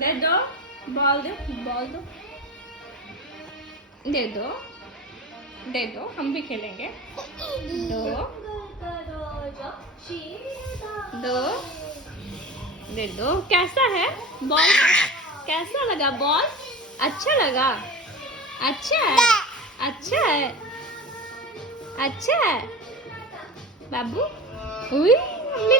दे दो, बॉल दो, बॉल दो, दे दो, दे दो, हम भी खेलेंगे। दो, दो, दे दो। कैसा है बॉल? कैसा लगा बॉल? अच्छा लगा? अच्छा है? अच्छा है? अच्छा है बाबू? उई, मम्मी